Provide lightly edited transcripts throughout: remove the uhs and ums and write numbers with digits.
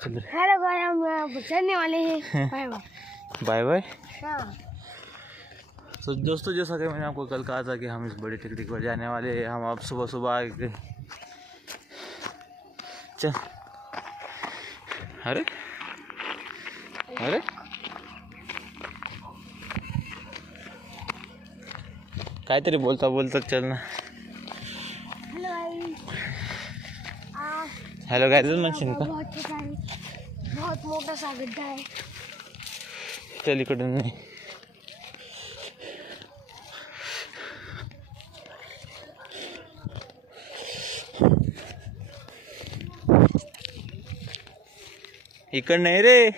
चल हेलो भाई, हम चलने वाले हैं। Bye bye. Bye bye. हाँ तो दोस्तों, जैसा कि मैंने आपको कल कहा था कि हम इस बड़ी टिकटी पर जाने वाले हैं, हम अब सुबह सुबह आ गए। चल, अरे अरे काहीतरी बोलता बोलता चलना। हेलो भाई। हेलो गाइस, म्हणशील का? बहुत मोठा सा गड्ढा है। चल इकडे नाही, इकड़ नहीं रे।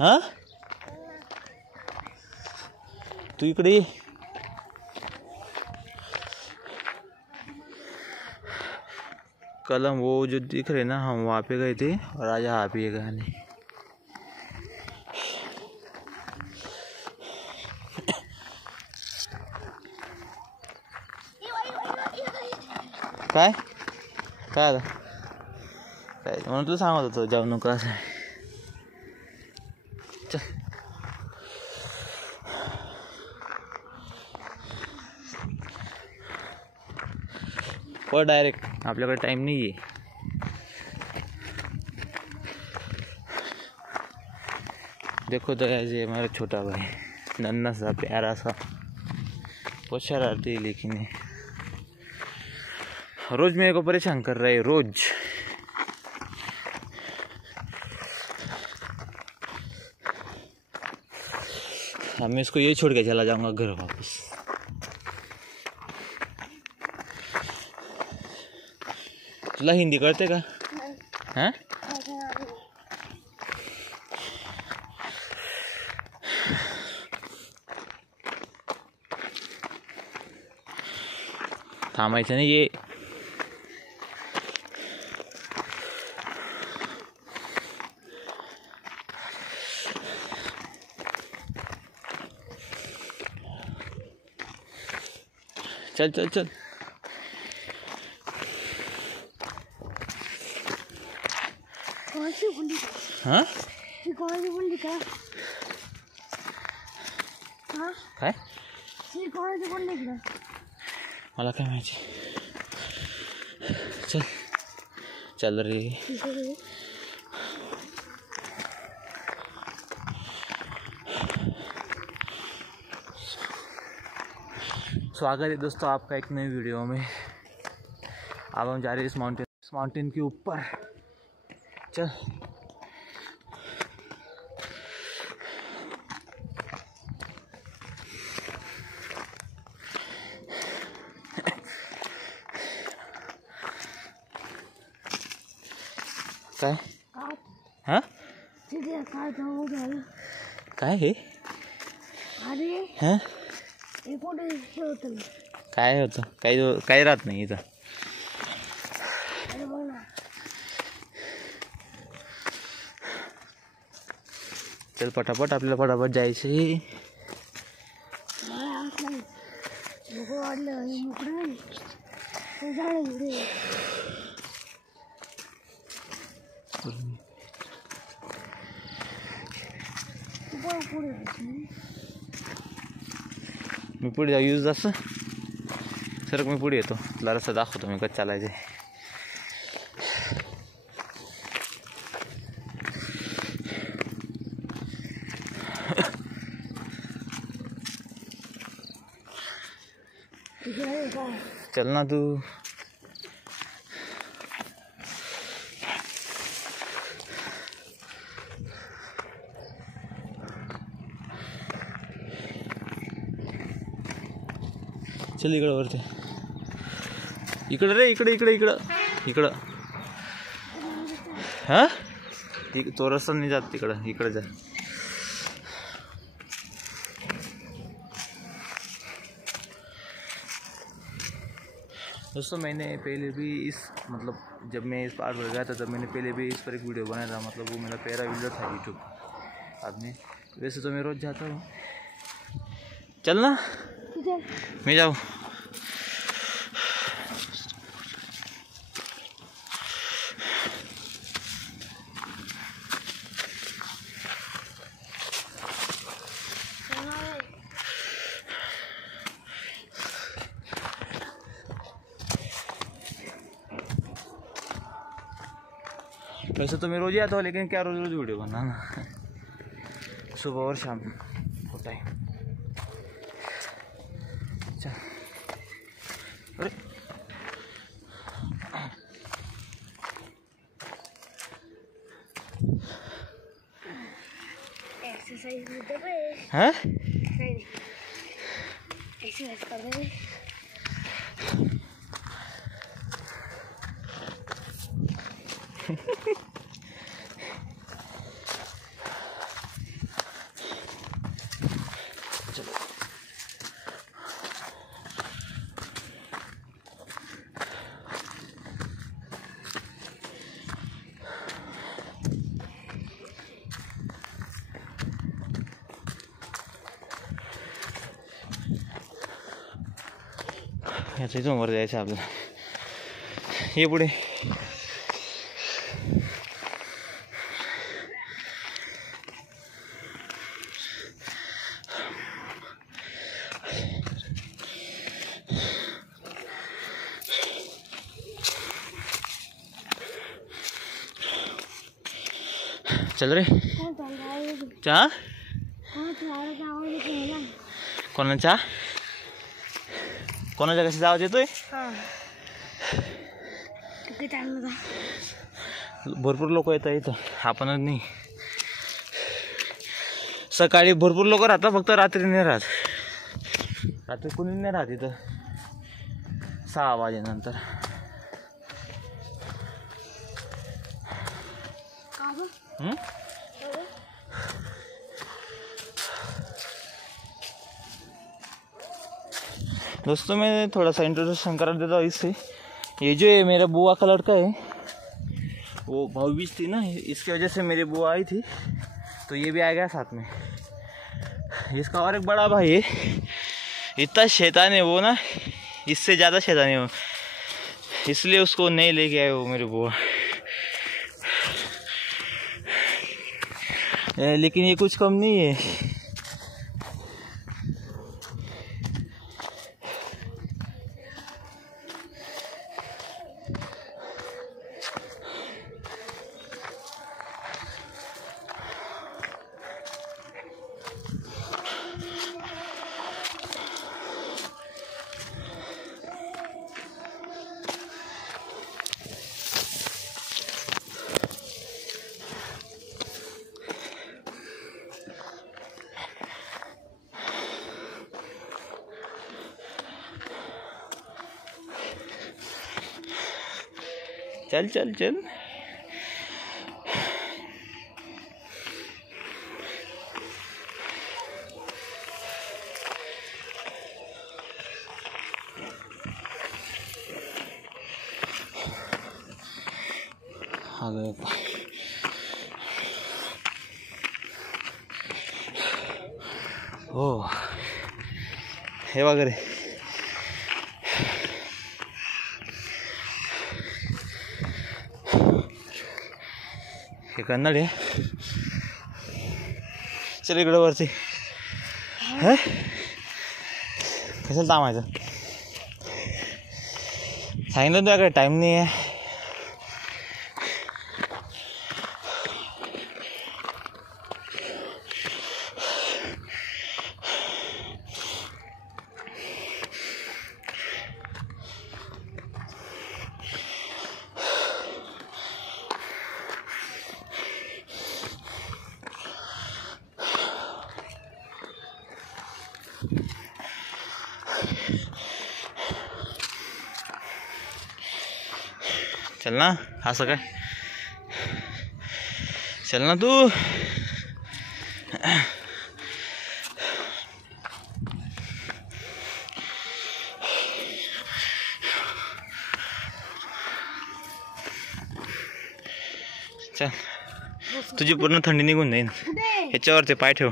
हाँ, तू इकडे ये। कल हम वो जो दिख रहे ना, हम वहाँ पे गए थे और आज यहाँ पे गए नहीं। काय काय आलं काय म्हणून तू सांगत होतो जाऊ नको असं। चल पर डायरेक्ट, आपल्याकडे टाइम नहीं है। देखो तो ऐसे हमारा छोटा भाई, नन्हा सा प्यारा सा, बहुत शरारती है, लेकिन रोज मेरे को परेशान कर रहा है रोज। अब मैं इसको ये छोड़ के चला जाऊंगा घर वापस। तुला हिंदी कळते का? हाँ? थांबायचं नाही ये। चल चल चल। कौन सी बोली? हाँ, कौन सी बोली का? हाँ काय कौन सी बोली का? मला काय माहिती। चल चल रे। स्वागत है दोस्तों आपका एक नई वीडियो में। अब हम जा रहे हैं इस माउंटेन के ऊपर। चल काय? हाँ, काय है? अरे हाँ, होतं काय होतं? काही राहत नाही इथं। चल पटापट, आपल्याला पटापट जायचं। मी पुढे जाऊ, यूज असं सरक, मी पुढे येतो, तुला रस्ता दाखवतो मी कसं चालायचं। चल ना तू। चल इकडं वरती, इकडं रे, इकडे इकडे इकडं इकडं। हाँ, तो रस्ता नहीं जाता तिकडं, इकडे जा। दोस्तों मैंने पहले भी इस मतलब जब मैं इस पार्क पर गया था तब मैंने पहले भी इस पर एक वीडियो बनाया था, मतलब वो मेरा पहला वीडियो था यूट्यूब आदमी। वैसे तो मैं रोज़ जाता हूँ। चलना मैं जाऊँ। वैसे तो मैं रोज ही आता हूँ, लेकिन क्या रोज रोज वीडियो बनाना सुबह और शाम को टाइम। अच्छा अरे एक्सरसाइज करते पे हैं नहीं एक्सरसाइज करते पे चलो याचं इथून वर जायचं आपल्याला, ये पुढे। चल रे चहा कोणाच्या कोणाच्या कशी आवाज येतोय? भरपूर लोक येत आहेत इथं, आपणच नाही। सकाळी भरपूर लोक राहतात, फक्त रात्री नाही राहत। रात्री कोणी नाही राहत इथं 6 वाजेनंतर। दोस्तों मैं थोड़ा सा इंट्रोडक्शन करा देता हूँ इससे। ये जो है मेरा बुआ का लड़का है, वो भाऊबीज थी ना, इसकी वजह से मेरी बुआ आई थी, तो ये भी आ गया साथ में। इसका और एक बड़ा भाई है, इतना शैतान है वो ना, इससे ज़्यादा शैतान है वो, इसलिए उसको नहीं लेके आए वो मेरी बुआ। लेकिन ये कुछ कम नहीं है। चल चल चल आ गए। ओ हे वगैरे हे कन्नड आहे। चल इकडे वरती है कशाला थांबायचं? सांगितलं तुझ्याकडे टाइम नाही आहे। चलना असं काय, चल ना तू। तुझी पूर्ण थंडी निघून जाईल. याच्यावर ते पाय ठेव.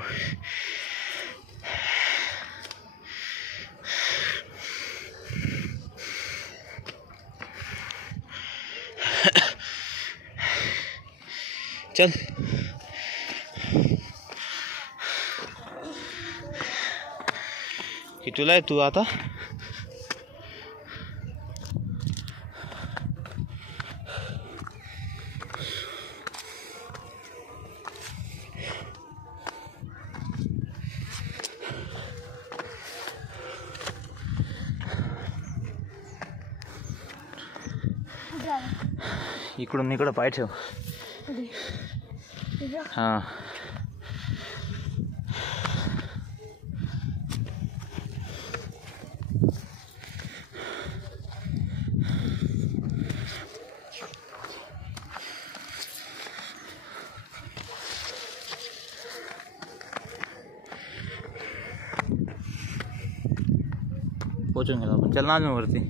चल कितीला आहे तू आता? इकडून इकडं पाय ठेव. हां पोचून गेला आपण. चल ना अजून वरती.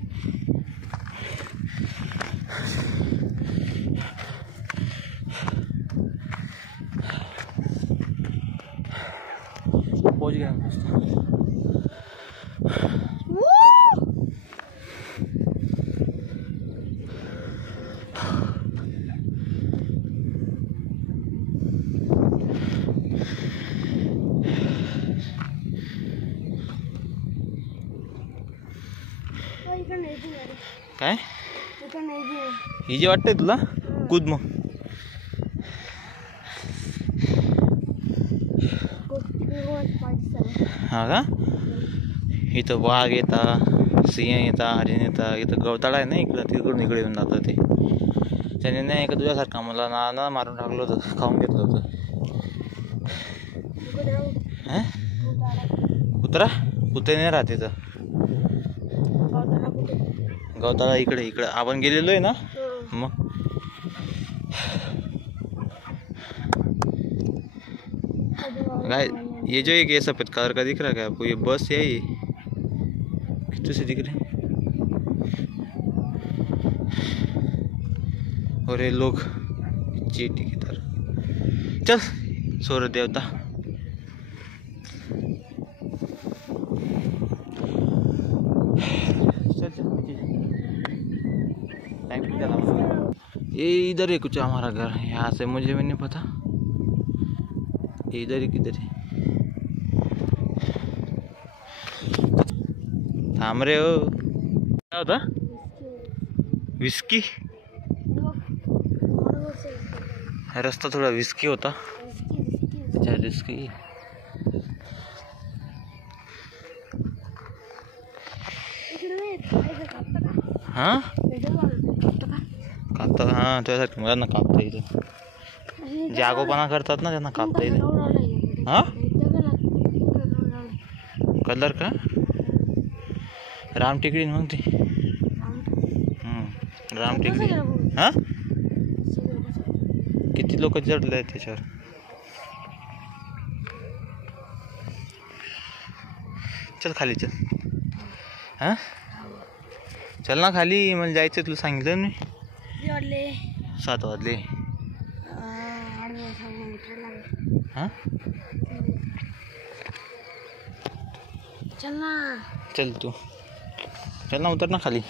पोच गया काय ही जे वाटतंय तुला? कूद मग. हा का? इथं वाघ येतात, सिंह येतात, हरिण येतात. इथं गवताळा आहे ना इकडं, तिकडून इकडे येऊन जातं ते. त्याने नाही का तुझ्यासारखा मला ना मारून टाकलं होतं, खाऊन घेतलं होतं. कुत्रा कुत्रे नाही राहत इथं. गवताळा इकडे इकडं आपण गेलेलो आहे ना. मग गाय ये जो एक ये सफेद कलर का दिख रहा है क्या आपको? ये बस है ये कितने से दिख रहे हैं? और ये लोग चींटी की तरह. चल सूर्य देवता. चल चल ये इधर है कुछ हमारा घर. यहाँ से मुझे भी नहीं पता. इधर ही किधर है? थांब रे हो. क्या होता? विस्की. रास्ता थोड़ा विस्की होता. अच्छा विस्की. हाँ कापता. हां त्यासाठी मला ना कापता इथं. जागोपणा करतात ना त्यांना कापता येते. हां कलर का? राम टेकडी मग ती. राम टेकडी. हां किती लोक चढले आहेत त्याच्यावर. चल खाली चल. हां चल ना खाली. मला जायचं तुला सांगितलं मी. 7 वाजले. हाँ चलना. चल तू चल ना. उतर ना खाली.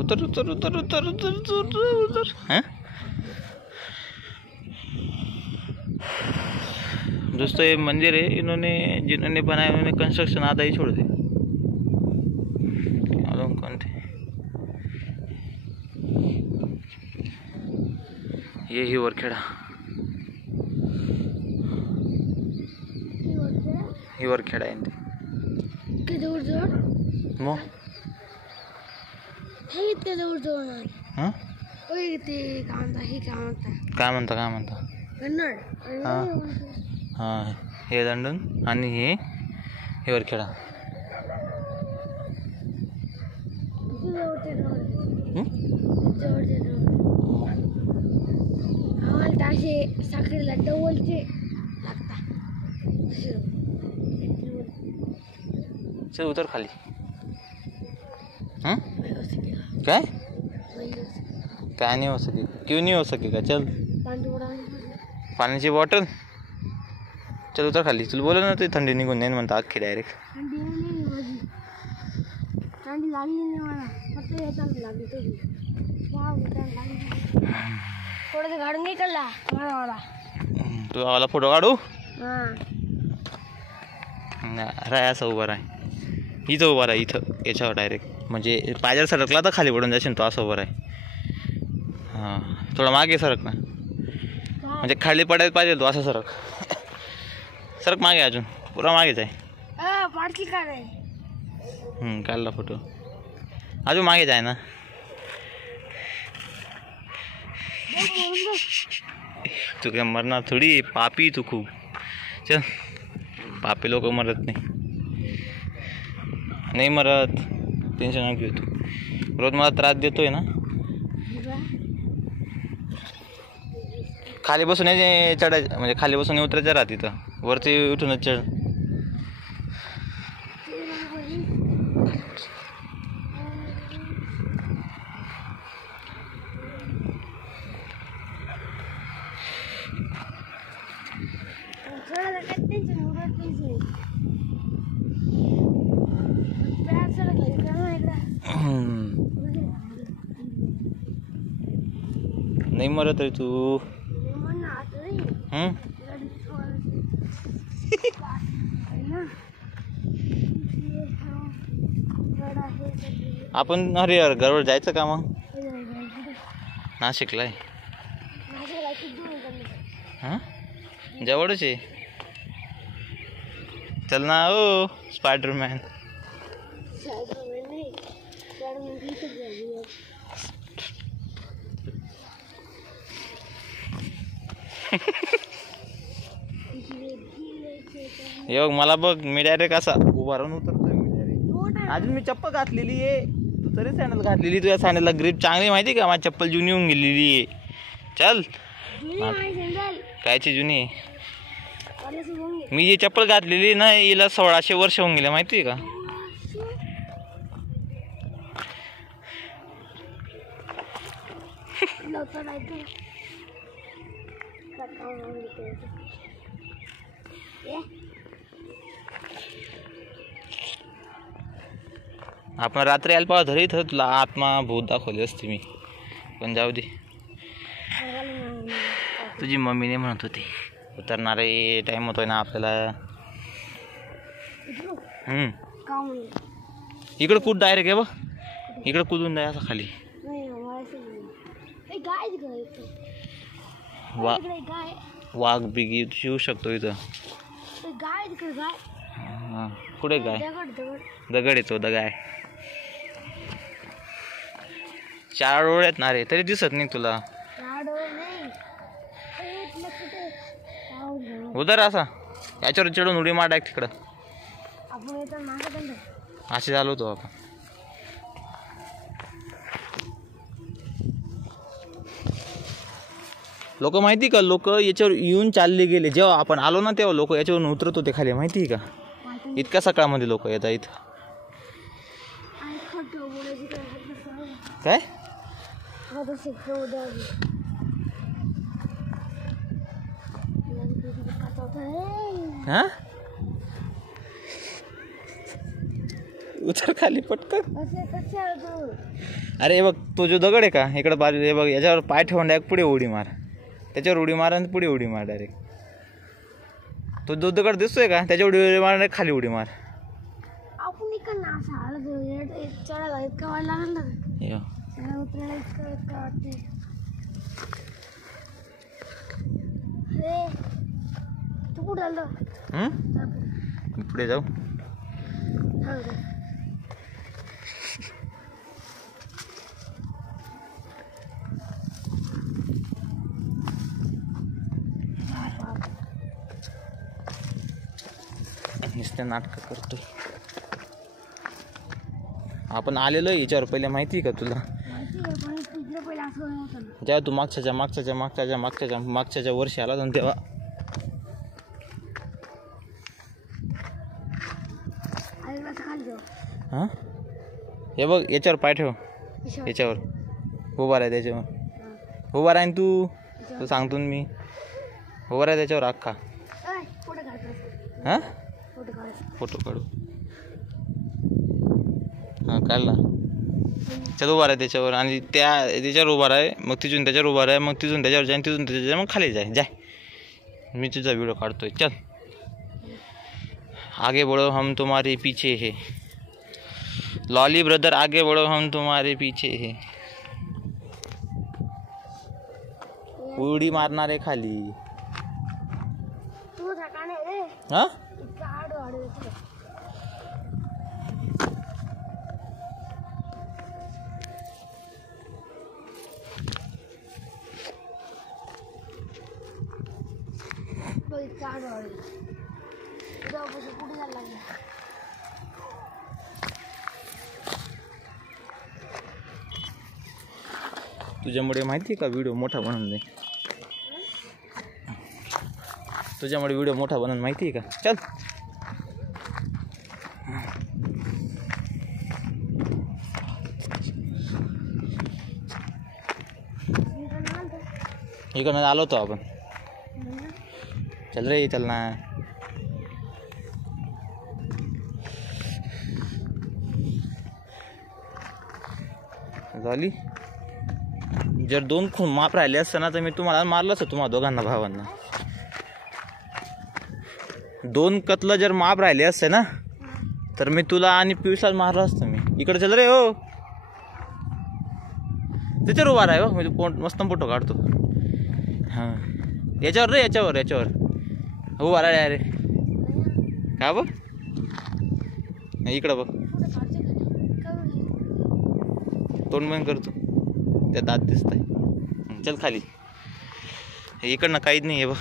उतर उतर उतर उतर उतर उतर उतर. हाँ दोस्तों ये मंदिर है. इन्होंने जिन्होंने बनाया उन्होंने कंस्ट्रक्शन आधा ही छोड़ दिया. कौन थे? ये ही वरखेड़ा. ही वरखेड़ा आहे ते दूर दूर. मग हे इतके दूर दूर. हां ओय ते काय म्हणता कन्नड. हां हे लंडन आणि हे वरखेड़ा. असे साखरेला डबलचे लागतात. चल उतर खाली. हां काय काय नहीं हो सके, क्यों नहीं हो सकेगा? चल पाणी उडा पाण्याची बॉटल चल उतर खाली. तुला बोललं ना ते थंडी निघून जाईन म्हणता अख्खी डायरेक्ट. थंडी नाही माझी, थंडी लागली नाही मला, फक्त याच्यात लागली तुझी. वाव थंडी लागली. थोडंसं गाडून नाही काढला मला. तू आवाला फोटो काढू? हां राय असं उभा राय, इथं उभा राय, इथं याच्यावर डायरेक्ट, म्हणजे पायजर सरकला तर खाली पडून जाशील. तो असं उभा राय. हां थोडा मागे सरक ना, म्हणजे खाली पडायला पाहिजे. तो असं सरक, सरक मागे, अजून पुरा मागेच आहे. पाडकी काय काढला फोटो, अजून मागे जाय ना. तू काय मरणार थोडी, पापी तू खूप. चल पापी लोक मरत नाही मरत, टेन्शन नको घेऊ तू. रोज मला त्रास देतोय ना. खाली बसून चढायचं, म्हणजे खाली बसून उतरायचं राहत, तिथं वरती उठूनच चढ. नाही मरत रे तू. आपण अरे यार गरवळ जायचं का मग? नाशिकला आहे. हां जवळच आहे. चल ना ओ स्पायडरमॅन. हे बघ मला बघ, मी डायरेक्ट असा उभा राहून उतरतोय. मी डायरेक्ट अजून मी चप्पल घातलेली आहे, तू तरी सँडल घातलेली. तुझ्या सँडलला ग्रिप चांगली माहिती का? माझी चप्पल जुनी होऊन गेलेली आहे. चल कायची जुनी आहे? मी जी चप्पल घातलेली ना हिला 1600 वर्ष होऊन गेले माहिती आहे का? आपण रात्री यायला पाहिजे धरी, तर तुला आत्मा भूत दाखवली असते मी, पण जाऊ दे. तुझी मम्मीने म्हणत होती उतरणारे टाइम होतोय ना आपल्याला. इकडं कूद डायरेक्ट आहे बघ, इकडं कूदून जाय असं खाली. वाघ बिगी शिवू शकतो इथं. कुठे गाय? दगड येतो दगाय. 4 डोळे आहेत ना रे, तरी दिसत नाही तुला. उधर असा याच्यावर चढून उडी मार डायरेक्ट तिकडं. असे झालो होतो आपण. लोक माहिती का, लोक याच्यावर येऊन चालले गेले. जेव्हा आपण आलो ना तेव्हा लोक याच्यावरून उतरत होते खाली, माहिती आहे का? इतक्या सकाळमध्ये लोक येतात इथं. काय हा उतर खाली पटकन. अरे बघ तो जो दगड आहे का इकडं बाजू, हे बघ याच्यावर पाय ठेवून डायरेक्ट पुढे उडी मार. त्याच्यावर उडी मार आणि पुढे उडी मार डायरेक्ट. तो जो दगड दिसतोय का त्याच्यावर उडी मार आणि खाली उडी मार. पुढे जाऊ. नुसते नाटक करतोय. आपण आलेलो याच्यावर पहिले माहिती आहे का तुला? जेव्हा तू मागच्या वर्षी आला ना तेव्हा. हा हे बघ याच्यावर पाय ठेव, याच्यावर उभा राहा त्याच्यावर. उभा राहीन तू तू सांगतो ना मी उभा राह त्याच्यावर अख्खा फोटो काढतो हां फोटो काढ फोटो काढू हां काढला चल उभा राह त्याच्यावर आणि त्याच्यावर उभा राह मग तिथून त्याच्यावर उभा राह मग तिथून त्याच्यावर जाय तिथून त्याच्यावर मग खाली जाय मी तुझा व्हिडिओ काढतोय चल आगे बढ़ो हम तुम्हारे पीछे है लॉली ब्रदर आगे बढ़ो हम तुम्हारे पीछे है उडी मारणारे खाली तू थकाने रे हां आडो आडो आडो आडो तेव्हापासून कुठे जायला लागला तुझ्यामुळे माहिती आहे का व्हिडिओ मोठा बनवून दे तुझ्यामुळे व्हिडिओ मोठा बनवून माहिती आहे का चल इकडनं आलो होतो आपण चल रे चल ना झाली जर 2 खून माप राहिले असते ना तर मी तुम्हाला मारलंच तुम्हाला दोघांना भावांना 2 कत्ल जर माप राहिले असते ना तर मी तुला आणि पियुषला मारलं असतं मी इकडे चल रे हो त्याच्यावर उभा राह मी मस्त फोटो काढतो हां याच्यावर रे याच्यावर उभा राह रे का बघ इकडं बघ तोंड बंद करतो त्या दात दिसत आहे चल खाली इकडनं काहीच नाही आहे बघ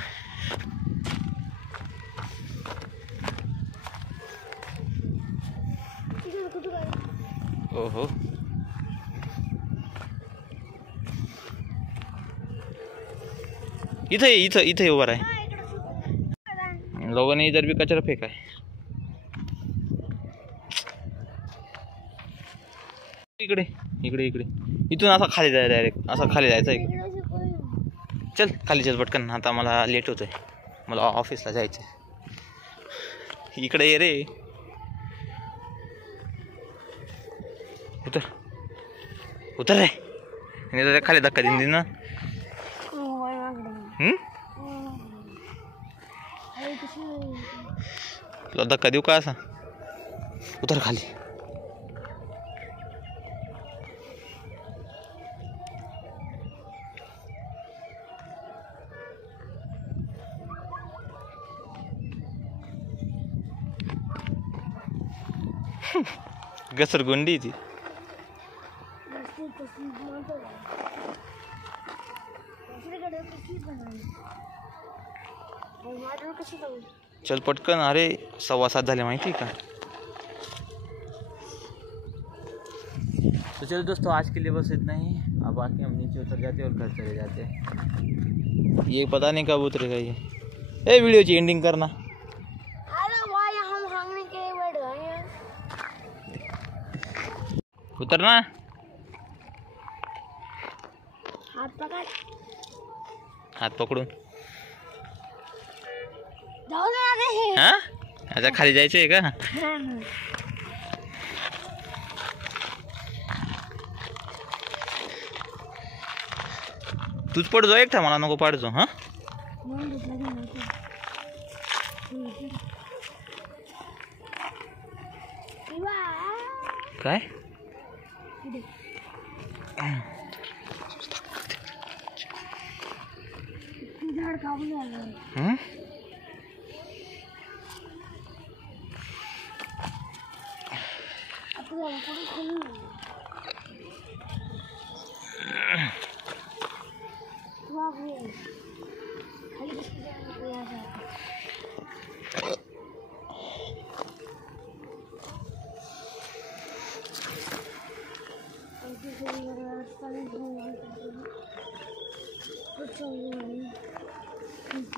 ओहो इथे उभा आहे लोगों ने इधर भी कचरा फेंका है इकडे इथून असा खाली जायचं डायरेक्ट असा खाली जायचं आहे चल खाली चल पटकन आता मला लेट होतोय मला ऑफिसला जायचं इकडे ये रे उतर रे नाही खाली धक्का देईन ना तुला धक्का देऊ का असा उतर खाली घसरगुंडी ती चल पटकन अरे 7:15 झाले माहिती का तो चलो दोस्तों आज के लिए बस इतना ही अब बाकी हम नीचे उतर जाते हैं और घर चले जाते हैं ये पता नहीं कब उतरेगा ये वीडियो की एंडिंग करना उतरना हात पकडून हाँ अच्छा खाली जायचं आहे का तूच पड जाऊ एकटा मला नको पाडजो हां काय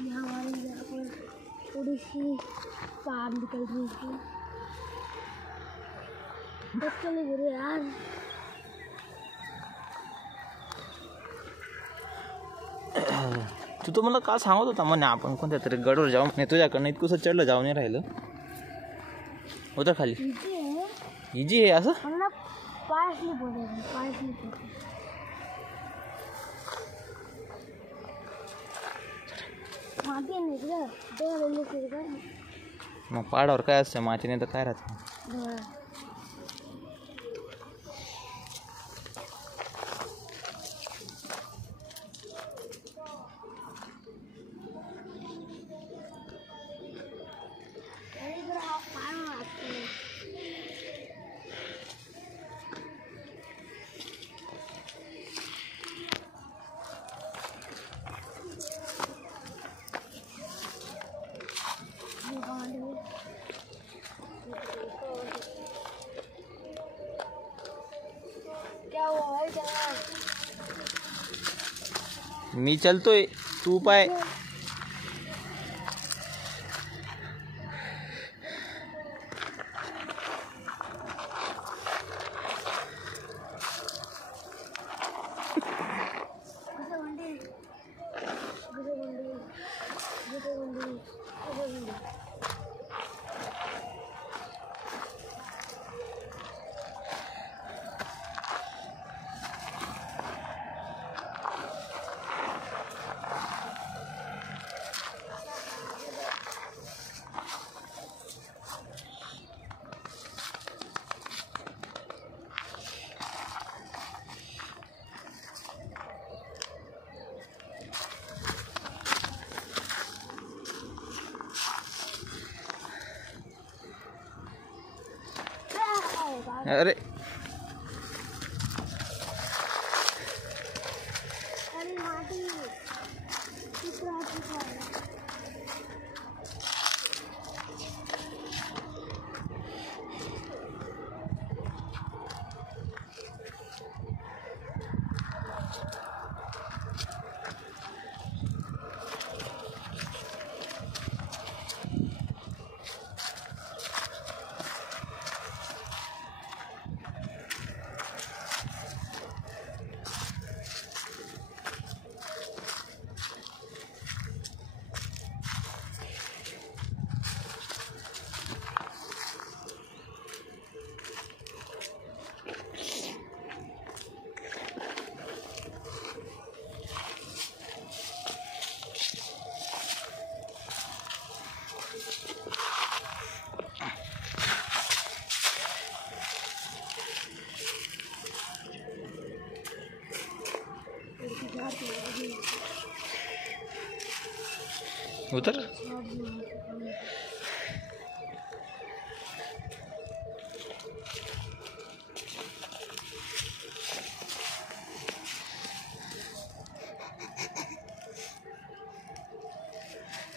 हमारी यहाँ पर थोड़ी सी बाहर निकल रही थी बस चले गए यार तू तर मला का सांगत होता म्हणे आपण कोणत्या तरी गडवर जाऊ म्हणे, तुझ्याकडनं इतकंसं चढलं जाऊ नाही राहिलं. उतर खाली. इजी आहे असं. मग पाडावर काय असतं मातीने तर काय राहतं. मी चलतोय, तू पाय. अरे उतर.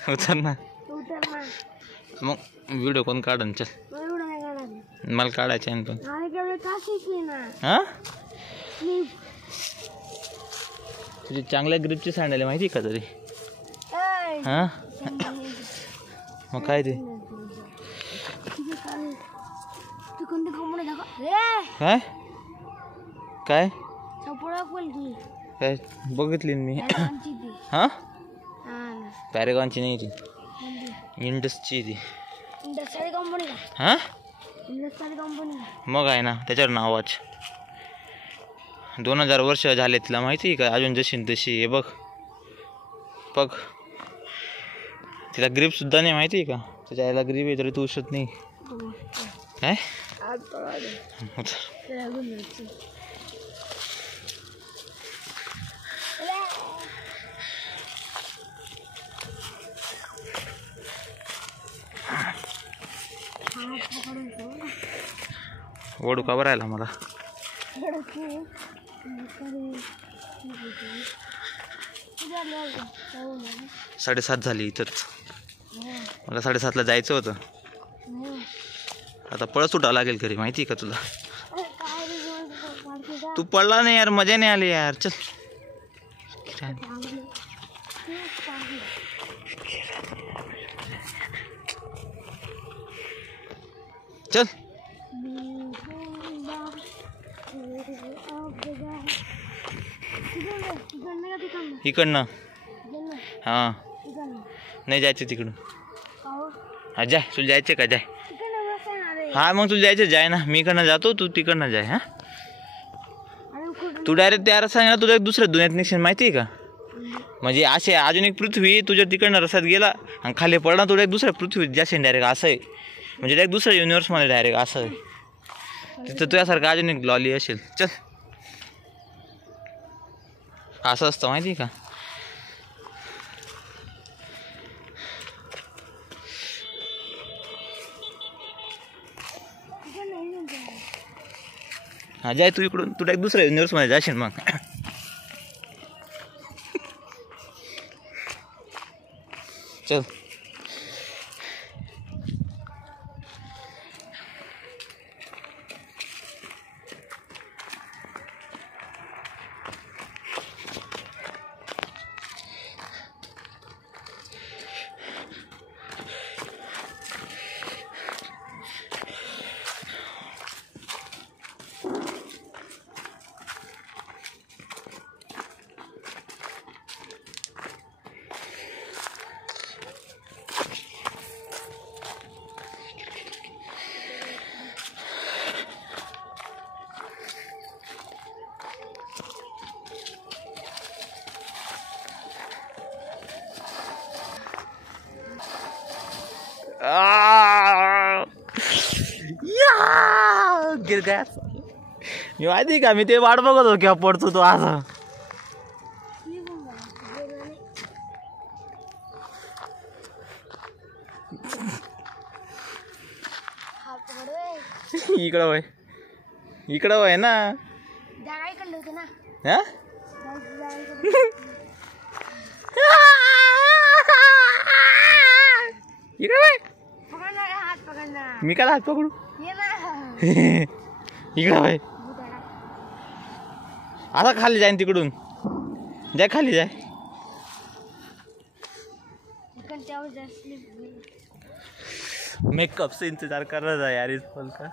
उतर ना. मग व्हिडिओ कोण काढन. चल मला काढायचं आहे पण. हा तुझी चांगल्या ग्रिपची सँडल माहिती का तरी. हा मग काय ते काय काय काय बघितली मी. हा पॅरेगॉनची नाही ती, इंडसची ती. हा मग आहे ना त्याच्यावर नावाच. 2000 वर्ष झाले तिला माहिती आहे का. अजून जशी तशी आहे बघ बघ. तिला ग्रीप सुद्धा नाही माहिती आहे का. त्याच्या आईला ग्रीप आहे तरी तू उशत नाही काय. ओढू का राहिला मला. 7:30 झाली इथंच. मला 7:30ला जायचं होतं. आता पळत सुटावं लागेल घरी माहिती का तुला. तू पडला नाही यार, मजा नाही आली यार. चल चल इकडनं हां तिकडनं नाही जायचं तिकडून. अहो हा जाय, तुला जायचं का? जाय. तिकडनं बस आहे ना रे. हा मग तुला जायचं जाय ना, मी इकडनं जातो तू तिकडनं जाय. हां अरे कुठं तू डायरेक्ट त्या रस्त्याने तुला एक दुसऱ्या दुनियात निघशील माहिती आहे का? म्हणजे असे अजून एक पृथ्वी तुझ्या तिकडनं रस्त्यात गेला आणि खाली पडला तुला एक दुसऱ्या पृथ्वीत जाशील डायरेक्ट. असं आहे म्हणजे डायरेक्ट दुसऱ्या युनिवर्समध्ये डायरेक्ट असं आहे. तिथं तुझ्यासारखं अजून एक लॉली असेल. चल असं असतं माहिती आहे का? हा जाय तू इकडून, तू डायरेक्ट दुसऱ्या युनिवर्समध्ये जाशील मग. चल गिर गया. मी माहिती का, मी ते वाट बघत होतो केव्हा पडतो तो असं. इकडं वय, इकडं वय ना. हा इकडे वय. मी काय हात पकडू? इकडं वय. आता खाली जाईन तिकडून. जाय खाली जाय. मेकअप से इंतजार कर रहा था यार इस पल का.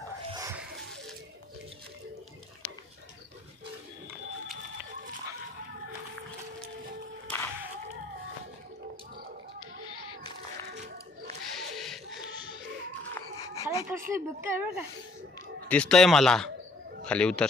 दिसतोय मला. खाली उतर.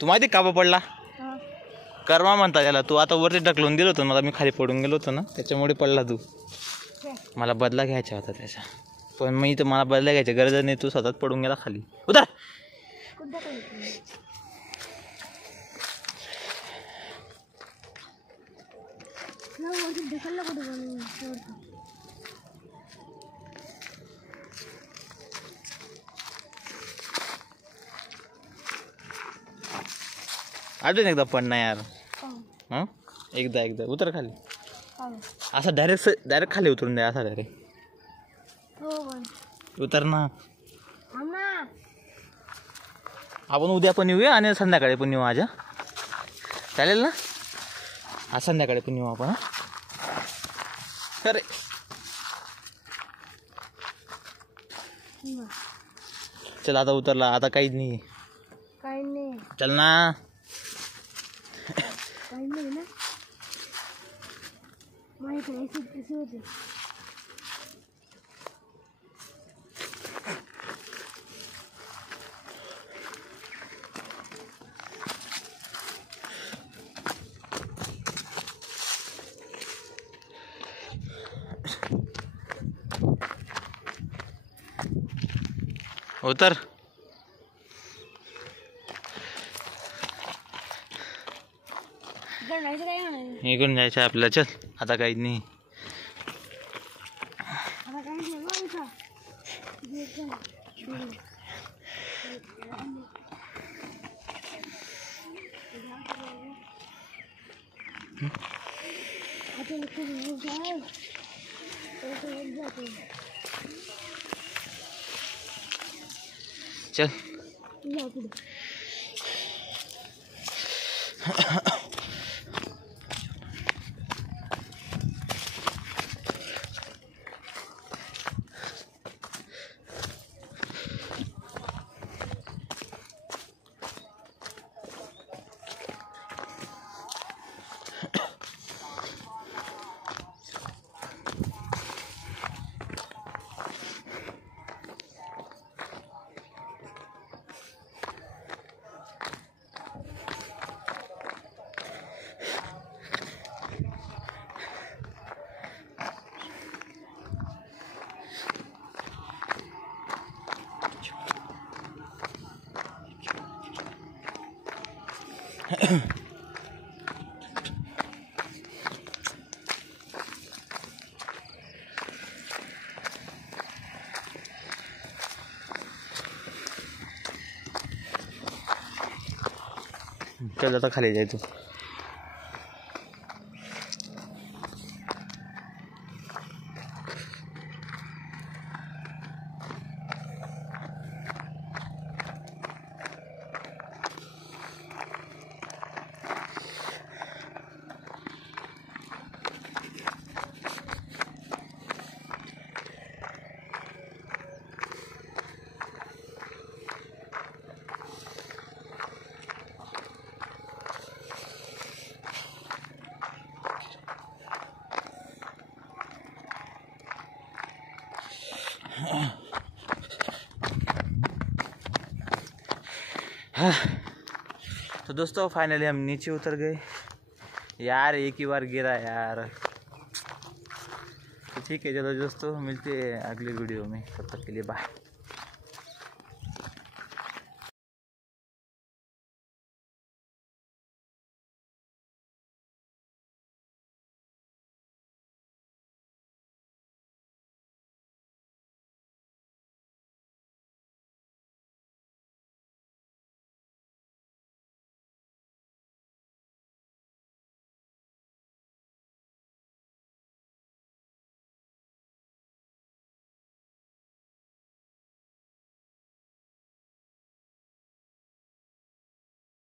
तू माहिती का पडला? कर्मा म्हणता त्याला. तू आता वरती ढकलून दिलं होतं मला, मी खाली पडून गेलो होतो ना त्याच्यामुळे पडला तू. मला बदला घ्यायचा होता त्याचा, पण मी तर मला बदला घ्यायची गरज नाही. तू स्वतःच पडून गेला खाली. उतर. अजून एकदा पडणार यार. हां एकदा एकदा उतर खाली. असं डायरेक्ट खाली उतरून द्या. असा डायरेक्ट उतर ना. आपण उद्या पण येऊया आणि संध्याकाळी पण येऊ. माझ्या चालेल ना? आज संध्याकाळी पण येऊ आपण. अरे चल आता उतरला. आता काहीच नाही. चल ना. उतर. इकडून जायचं आपल्याला. चल आता काहीच नाही. चल चल आता खाली जाए तू. तो दोस्तों फाइनली हम नीचे उतर गए यार. एक ही बार गिरा यार. तो ठीक है चलो दोस्तों, मिलते हैं अगले वीडियो में. तब तक के लिए बाय.